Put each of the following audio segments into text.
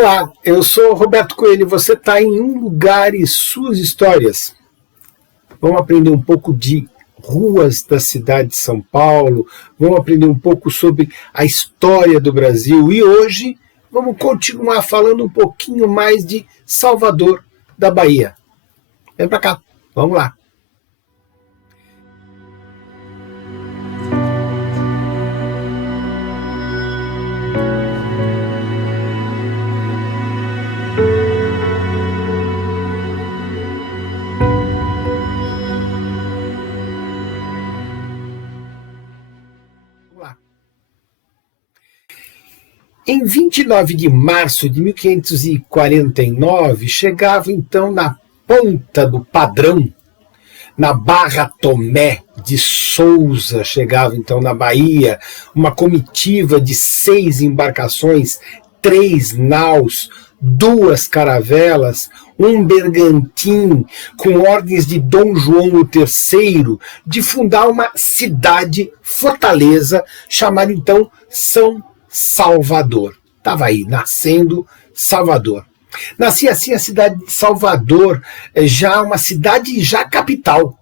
Olá, eu sou Roberto Coelho e você está em Um Lugar e Suas Histórias. Vamos aprender um pouco de ruas da cidade de São Paulo, vamos aprender um pouco sobre a história do Brasil e hoje vamos continuar falando um pouquinho mais de Salvador, da Bahia. Vem para cá, vamos lá. Em 29 de março de 1549, chegava então na Ponta do Padrão, na Barra Tomé de Souza, chegava então na Bahia, uma comitiva de 6 embarcações, 3 naus, 2 caravelas, um bergantim, com ordens de Dom João III de fundar uma cidade-fortaleza chamada então São Salvador. Estava aí, nascendo Salvador. Nascia assim a cidade de Salvador, já uma cidade já capital.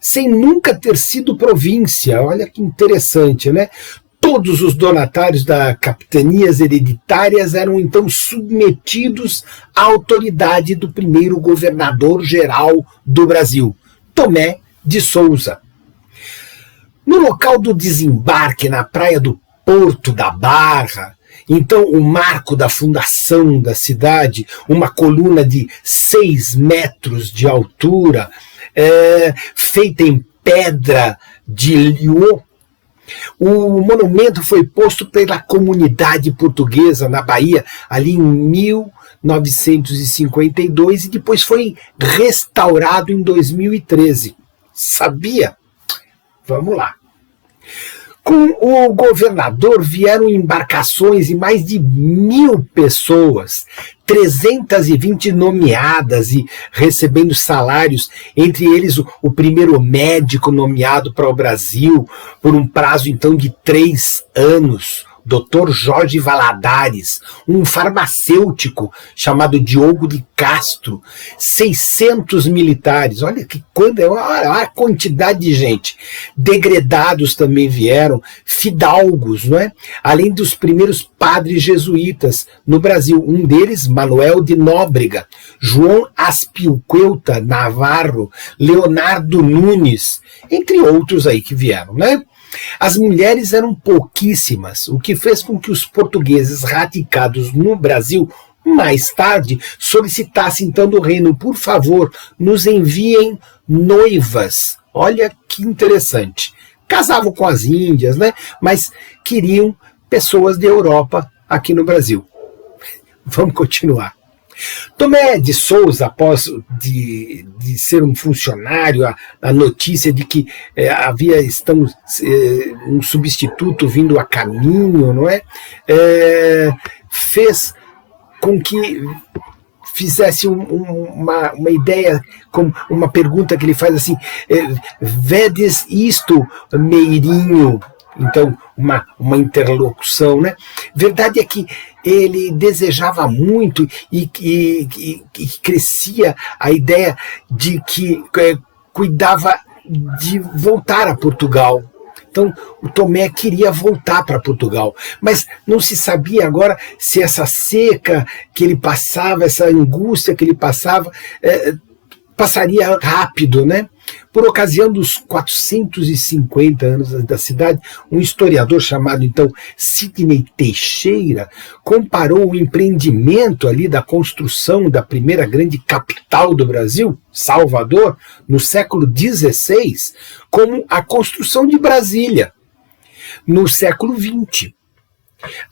Sem nunca ter sido província. Olha que interessante, né? Todos os donatários das capitanias hereditárias eram então submetidos à autoridade do primeiro governador-geral do Brasil, Tomé de Souza. No local do desembarque, na praia do Porto da Barra, então o marco da fundação da cidade, uma coluna de 6 metros de altura, feita em pedra de Lyon. O monumento foi posto pela comunidade portuguesa na Bahia, ali em 1952, e depois foi restaurado em 2013. Sabia? Vamos lá. Com o governador vieram embarcações e mais de 1.000 pessoas, 320 nomeadas e recebendo salários, entre eles o primeiro médico nomeado para o Brasil por um prazo então de 3 anos, Dr. Jorge Valadares, um farmacêutico chamado Diogo de Castro, 600 militares, olha a quantidade de gente, degredados também vieram, fidalgos, não é? Além dos primeiros padres jesuítas no Brasil, um deles, Manuel de Nóbrega, João Aspilcueta Navarro, Leonardo Nunes, entre outros aí que vieram, né? As mulheres eram pouquíssimas, o que fez com que os portugueses radicados no Brasil, mais tarde, solicitassem então do reino, por favor, nos enviem noivas. Olha que interessante. Casavam com as índias, né? Mas queriam pessoas da Europa aqui no Brasil. Vamos continuar. Tomé de Souza, após de ser um funcionário, a notícia de que havia um substituto vindo a caminho, não é? Fez com que fizesse uma ideia, como uma pergunta que ele faz assim, vedes isto, meirinho? Então, uma interlocução, né? Verdade é que ele desejava muito e crescia a ideia de que cuidava de voltar a Portugal. Então, o Tomé queria voltar para Portugal, mas não se sabia agora se essa seca que ele passava, essa angústia que ele passava, passaria rápido, né? Por ocasião dos 450 anos da cidade, um historiador chamado, então, Sidney Teixeira, comparou o empreendimento ali da construção da primeira grande capital do Brasil, Salvador, no século XVI, como a construção de Brasília, no século XX.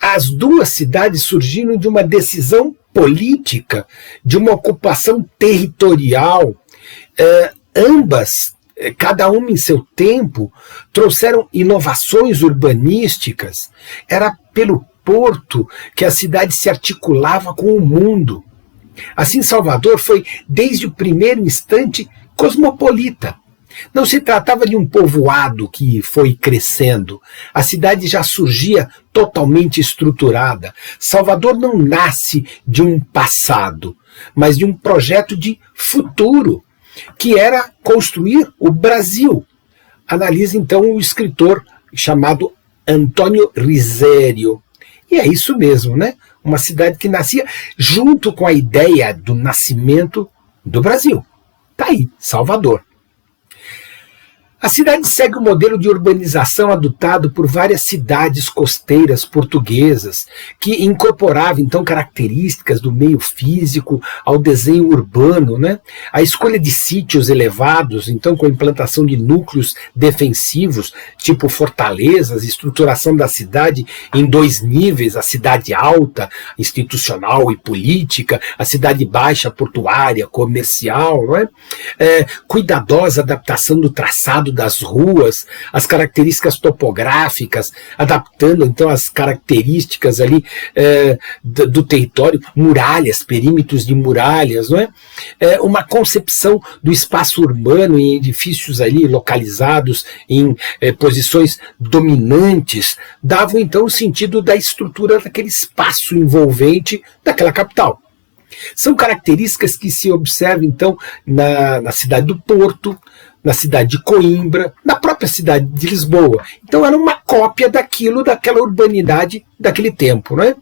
As duas cidades surgiram de uma decisão política, de uma ocupação territorial. Ambas, cada uma em seu tempo, trouxeram inovações urbanísticas. Era pelo porto que a cidade se articulava com o mundo. Assim, Salvador foi, desde o primeiro instante, cosmopolita. Não se tratava de um povoado que foi crescendo. A cidade já surgia totalmente estruturada. Salvador não nasce de um passado, mas de um projeto de futuro, que era construir o Brasil. Analisa então o escritor chamado Antônio Risério. E é isso mesmo, né? Uma cidade que nascia junto com a ideia do nascimento do Brasil. Está aí, Salvador. A cidade segue o modelo de urbanização adotado por várias cidades costeiras portuguesas, que incorporava então características do meio físico ao desenho urbano, né? A escolha de sítios elevados, então com a implantação de núcleos defensivos, tipo fortalezas, estruturação da cidade em dois níveis, a cidade alta, institucional e política, a cidade baixa, portuária, comercial, não é? Cuidadosa adaptação do traçado das ruas, as características topográficas, adaptando então as características ali do território, muralhas, perímetros de muralhas, não é? Uma concepção do espaço urbano em edifícios ali localizados em posições dominantes, davam então o sentido da estrutura daquele espaço envolvente daquela capital. São características que se observam então na cidade do Porto, na cidade de Coimbra, na própria cidade de Lisboa. Então era uma cópia daquela urbanidade daquele tempo, não é?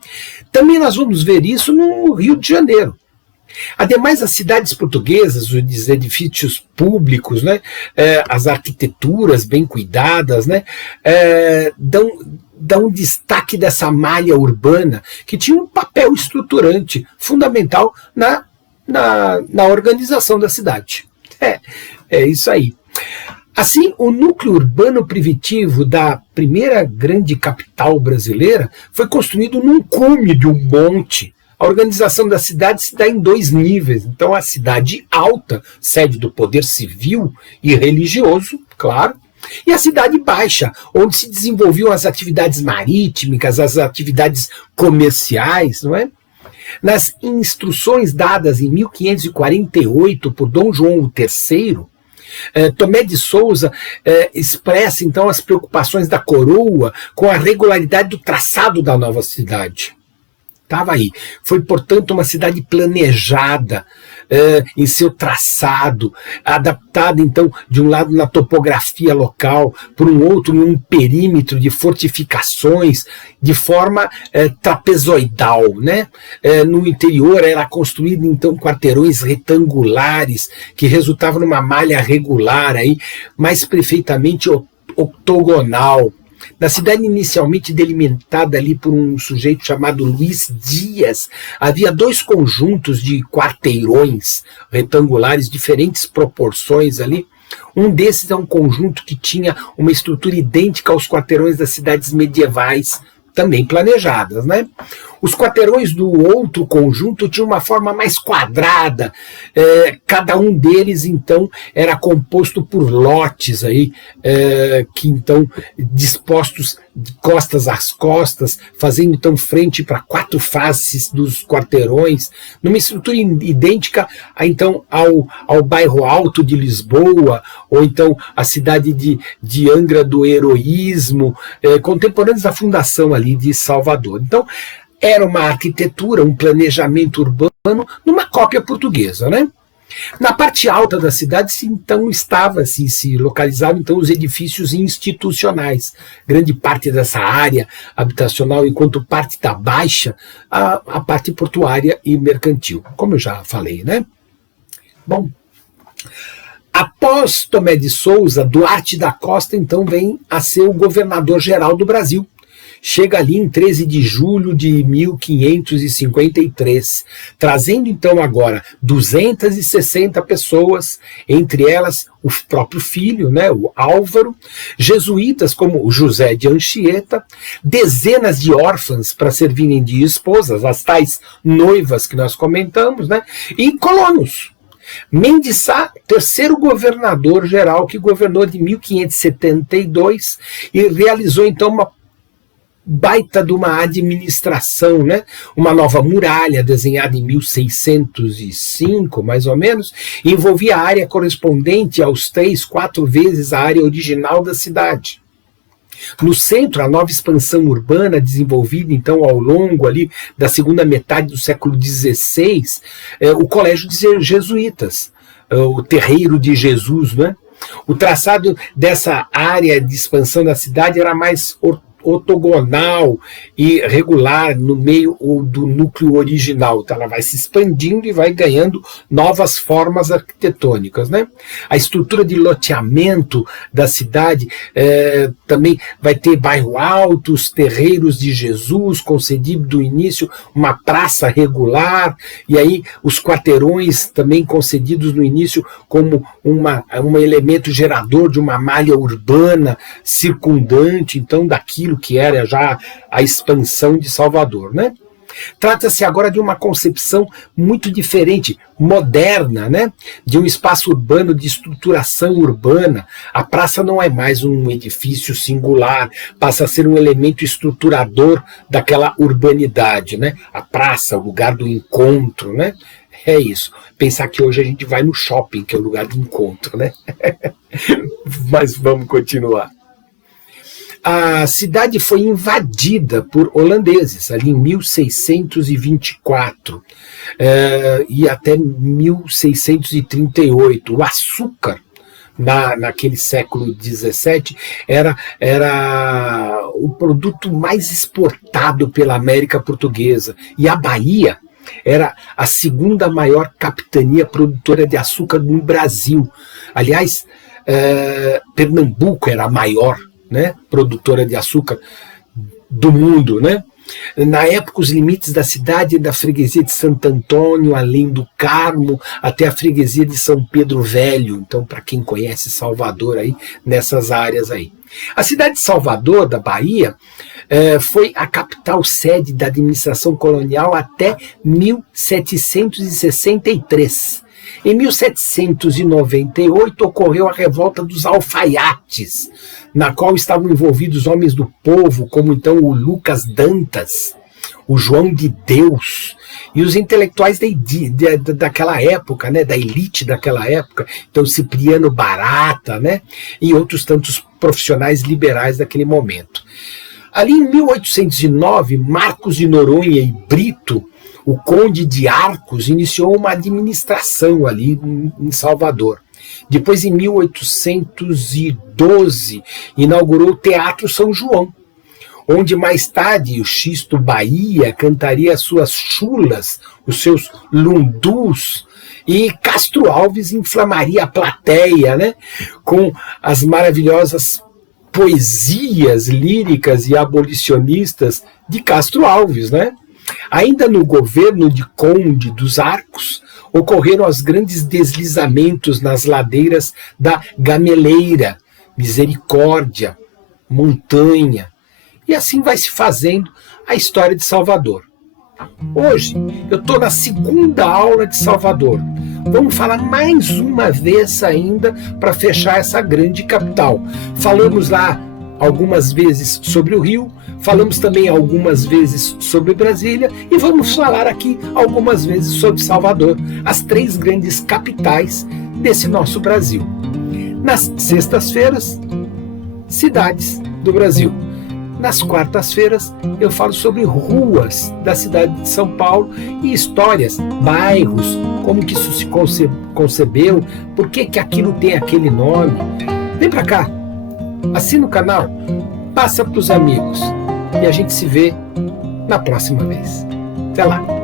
Também nós vamos ver isso no Rio de Janeiro. Ademais, as cidades portuguesas, os edifícios públicos, né, as arquiteturas bem cuidadas, né, dão destaque dessa malha urbana que tinha um papel estruturante fundamental na organização da cidade. É isso aí. Assim, o núcleo urbano primitivo da primeira grande capital brasileira foi construído num cume de um monte. A organização da cidade se dá em dois níveis. Então, a cidade alta, sede do poder civil e religioso, claro, e a cidade baixa, onde se desenvolviam as atividades marítimas, as atividades comerciais, não é? Nas instruções dadas em 1548 por Dom João III, Tomé de Souza expressa então as preocupações da coroa com a regularidade do traçado da nova cidade. Estava aí. Foi, portanto, uma cidade planejada em seu traçado, adaptada, então, de um lado na topografia local, por um outro em um perímetro de fortificações, de forma trapezoidal, né? No interior era construído, então, quarteirões retangulares, que resultavam numa malha regular, aí, mais perfeitamente octogonal. Na cidade inicialmente delimitada ali por um sujeito chamado Luiz Dias, havia dois conjuntos de quarteirões retangulares, diferentes proporções ali. Um desses é um conjunto que tinha uma estrutura idêntica aos quarteirões das cidades medievais, também planejadas, né? Os quarteirões do outro conjunto tinham uma forma mais quadrada, cada um deles, então, era composto por lotes aí, que, então, dispostos de costas às costas, fazendo, então, frente para quatro faces dos quarteirões, numa estrutura idêntica, então, ao bairro Alto de Lisboa, ou, então, a cidade de Angra do Heroísmo, contemporâneos da fundação ali de Salvador. Então, era uma arquitetura, um planejamento urbano numa cópia portuguesa, né? Na parte alta da cidade, então, se localizavam então os edifícios institucionais. Grande parte dessa área habitacional, enquanto parte da baixa, a parte portuária e mercantil, como eu já falei, né? Bom, Após Tomé de Souza, Duarte da Costa então vem a ser o governador-geral do Brasil. Chega ali em 13 de julho de 1553, trazendo então agora 260 pessoas, entre elas o próprio filho, né, o Álvaro, jesuítas como o José de Anchieta, dezenas de órfãs para servirem de esposas, as tais noivas que nós comentamos, né, e colonos. Mendes Sá, terceiro governador-geral que governou de 1572 e realizou então uma baita de uma administração, né? Uma nova muralha desenhada em 1605, mais ou menos, envolvia a área correspondente aos 3, 4 vezes a área original da cidade. No centro, a nova expansão urbana desenvolvida, então, ao longo ali da segunda metade do século XVI, o Colégio de Jesuítas, o Terreiro de Jesus, né? O traçado dessa área de expansão da cidade era mais ortogonal e regular no meio do núcleo original. Então ela vai se expandindo e vai ganhando novas formas arquitetônicas, né? A estrutura de loteamento da cidade também vai ter bairro alto, os terreiros de Jesus, concedido do início uma praça regular, e aí os quarteirões também concedidos no início como um elemento gerador de uma malha urbana circundante, então, daquilo que era já a expansão de Salvador, né? Trata-se agora de uma concepção muito diferente, moderna, né? De um espaço urbano de estruturação urbana. A praça não é mais um edifício singular, passa a ser um elemento estruturador daquela urbanidade, né? A praça, o lugar do encontro, né? É isso. Pensar que hoje a gente vai no shopping, que é o lugar de encontro, né? Mas vamos continuar. A cidade foi invadida por holandeses, ali em 1624 e até 1638. O açúcar, naquele século XVII, era o produto mais exportado pela América Portuguesa. E a Bahia era a segunda maior capitania produtora de açúcar no Brasil. Aliás, Pernambuco era a maior, né, produtora de açúcar do mundo, né? Na época, os limites da cidade, da freguesia de Santo Antônio, além do Carmo, até a freguesia de São Pedro Velho. Então, para quem conhece Salvador aí, nessas áreas aí. A cidade de Salvador, da Bahia, foi a capital sede da administração colonial até 1763. Em 1798 ocorreu a revolta dos alfaiates, na qual estavam envolvidos homens do povo, como então o Lucas Dantas, o João de Deus, e os intelectuais daquela época, né, da elite daquela época, então Cipriano Barata, né, e outros tantos profissionais liberais daquele momento. Ali em 1809, Marcos de Noronha e Brito, o conde de Arcos, iniciou uma administração ali em Salvador. Depois, em 1812, inaugurou o Teatro São João, onde mais tarde o Xisto Bahia cantaria as suas chulas, os seus lundus, e Castro Alves inflamaria a plateia, né, com as maravilhosas poesias líricas e abolicionistas de Castro Alves, né? Ainda no governo de Conde dos Arcos, ocorreram os grandes deslizamentos nas ladeiras da Gameleira, Misericórdia, Montanha, e assim vai se fazendo a história de Salvador. Hoje, eu estou na segunda aula de Salvador. Vamos falar mais uma vez ainda para fechar essa grande capital. Falamos lá algumas vezes sobre o Rio, falamos também algumas vezes sobre Brasília e vamos falar aqui algumas vezes sobre Salvador, as 3 grandes capitais desse nosso Brasil. Nas sextas-feiras, cidades do Brasil. Nas quartas-feiras, eu falo sobre ruas da cidade de São Paulo e histórias, bairros, como que isso se concebeu, por que aquilo tem aquele nome. Vem pra cá, assina o canal, passa pros amigos e a gente se vê na próxima vez. Até lá!